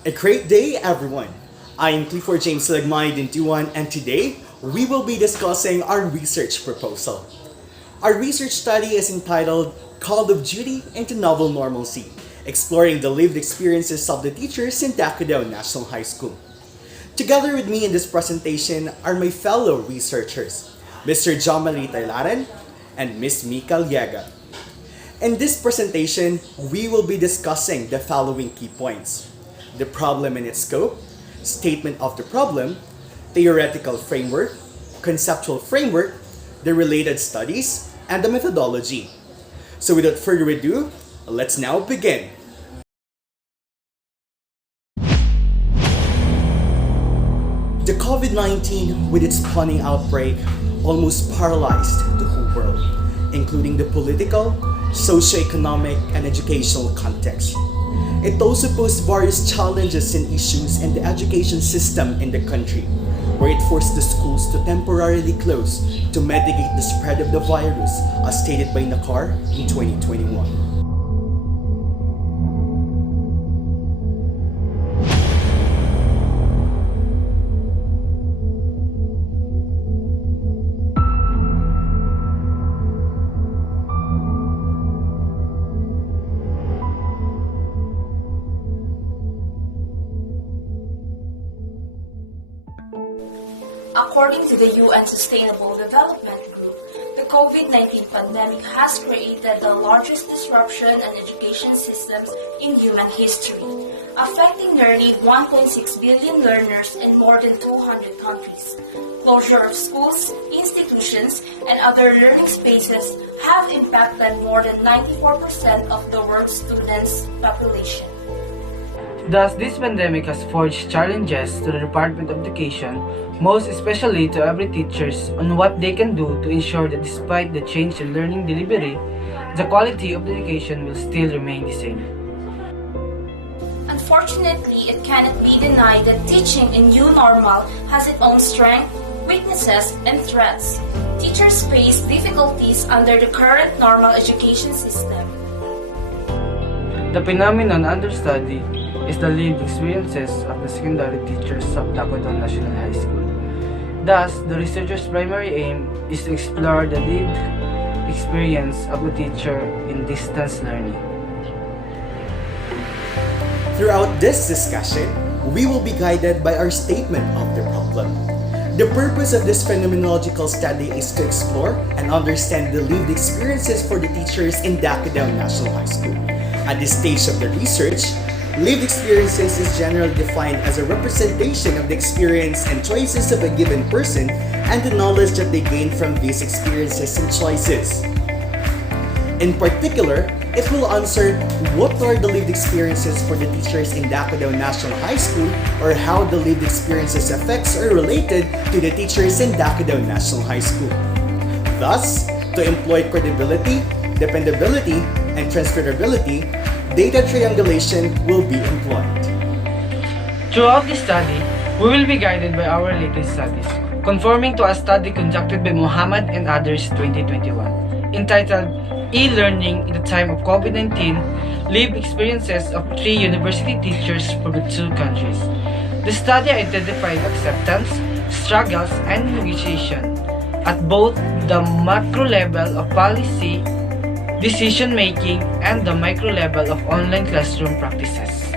A great day, everyone! I am Clifford James Lagmay-Dintuan, and today we will be discussing our research proposal. Our research study is entitled Call of Duty into Novel Normalcy, exploring the lived experiences of the teachers in Dakudao National High School. Together with me in this presentation are my fellow researchers, Mr. John Marie Taylaren and Ms. Mika Liega. In this presentation, we will be discussing the following key points: the problem and its scope, statement of the problem, theoretical framework, conceptual framework, the related studies, and the methodology. So without further ado, let's now begin. The COVID-19, with its stunning outbreak, almost paralyzed the whole world, including the political, socio-economic, and educational context. It also posed various challenges and issues in the education system in the country, where it forced the schools to temporarily close to mitigate the spread of the virus, as stated by NACAR in 2021. According to the UN Sustainable Development Group, the COVID-19 pandemic has created the largest disruption in education systems in human history, affecting nearly 1.6 billion learners in more than 200 countries. Closure of schools, institutions, and other learning spaces have impacted more than 94% of the world's students' population. Thus, this pandemic has forged challenges to the Department of Education, most especially to every teachers, on what they can do to ensure that despite the change in learning delivery, the quality of the education will still remain the same. Unfortunately, it cannot be denied that teaching in new normal has its own strengths, weaknesses, and threats. Teachers face difficulties under the current normal education system. The phenomenon under study is the lived experiences of the secondary teachers of Dakudao National High School. Thus, the researcher's primary aim is to explore the lived experience of the teacher in distance learning. Throughout this discussion, we will be guided by our statement of the problem. The purpose of this phenomenological study is to explore and understand the lived experiences for the teachers in Dakudao National High School. At this stage of the research, lived experiences is generally defined as a representation of the experience and choices of a given person and the knowledge that they gain from these experiences and choices. In particular, it will answer what are the lived experiences for the teachers in Dakudao National High School, or how the lived experiences affects or related to the teachers in Dakudao National High School. Thus, to employ credibility, dependability, and transferability, data triangulation will be employed. Throughout this study, we will be guided by our latest studies, conforming to a study conducted by Muhammad and others 2021, entitled E-Learning in the Time of COVID-19, Lived Experiences of 3 University Teachers from the 2 countries. The study identified acceptance, struggles, and negotiation at both the macro level of policy, decision-making, and the micro level of online classroom practices.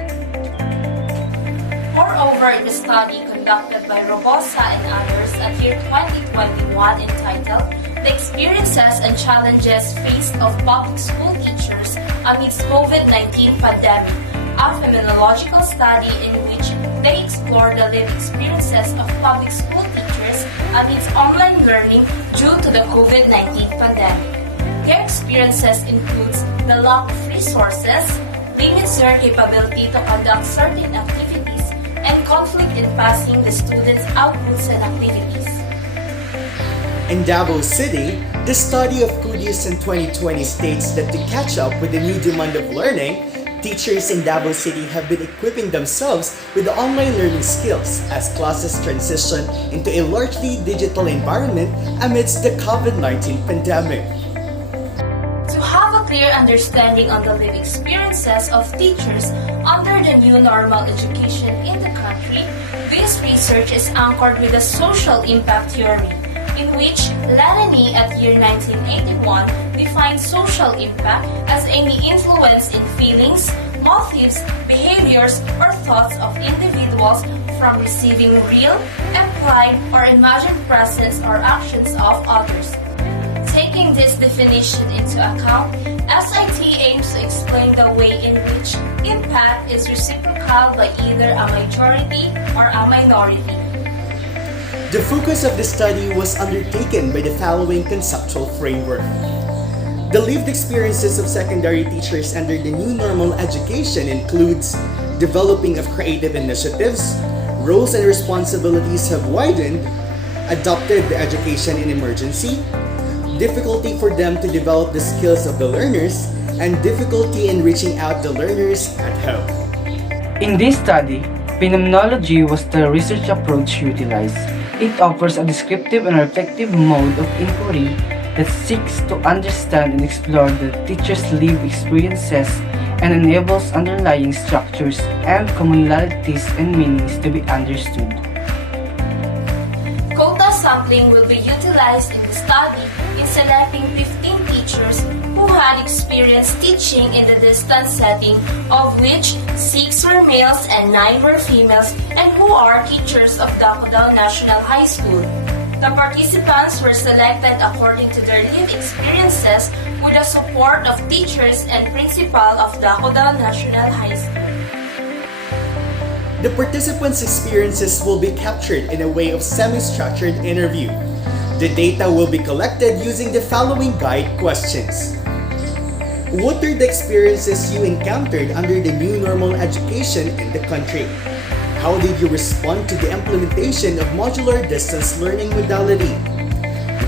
Moreover, in the study conducted by Robosa and others at year 2021 entitled The Experiences and Challenges Faced of Public School Teachers Amidst COVID-19 Pandemic, a phenomenological study in which they explore the lived experiences of public school teachers amidst online learning due to the COVID-19 pandemic. Their experiences includes the lack of resources, limits their capability to conduct certain activities, and conflict in passing the students' outputs and activities. In Davao City, the study of Kudis in 2020 states that to catch up with the new demand of learning, teachers in Davao City have been equipping themselves with the online learning skills as classes transition into a largely digital environment amidst the COVID-19 pandemic. clear understanding on the lived experiences of teachers under the new normal education in the country, this research is anchored with the social impact theory, in which Lanani at year 1981 defined social impact as any influence in feelings, motives, behaviors, or thoughts of individuals from receiving real, implied, or imagined presence or actions of others. Taking this definition into account, SIT aims to explain the way in which impact is reciprocal by either a majority or a minority. The focus of the study was undertaken by the following conceptual framework. The lived experiences of secondary teachers under the new normal education includes developing of creative initiatives, roles and responsibilities have widened, adopted the education in emergency, difficulty for them to develop the skills of the learners, and difficulty in reaching out the learners at home. In this study, phenomenology was the research approach utilized. It offers a descriptive and reflective mode of inquiry that seeks to understand and explore the teacher's lived experiences and enables underlying structures and commonalities and meanings to be understood. Quota sampling will be utilized in the study in selecting 15 teachers who had experience teaching in the distance setting, of which 6 were males and 9 were females, and who are teachers of Dakota National High School. The participants were selected according to their lived experiences with the support of teachers and principal of Dakota National High School. The participants' experiences will be captured in a way of semi-structured interview. The data will be collected using the following guide questions. What are the experiences you encountered under the new normal education in the country? How did you respond to the implementation of modular distance learning modality?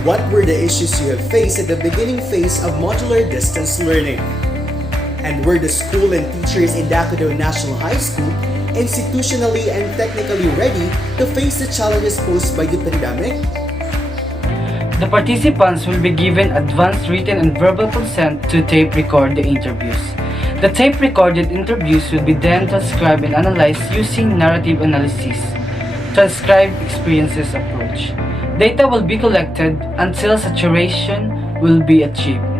What were the issues you have faced at the beginning phase of modular distance learning? And were the school and teachers in Dakota National High School institutionally and technically ready to face the challenges posed by the pandemic? The participants will be given advanced written and verbal consent to tape record the interviews. The tape-recorded interviews will be then transcribed and analyzed using narrative analysis, transcribed experiences approach. Data will be collected until saturation will be achieved.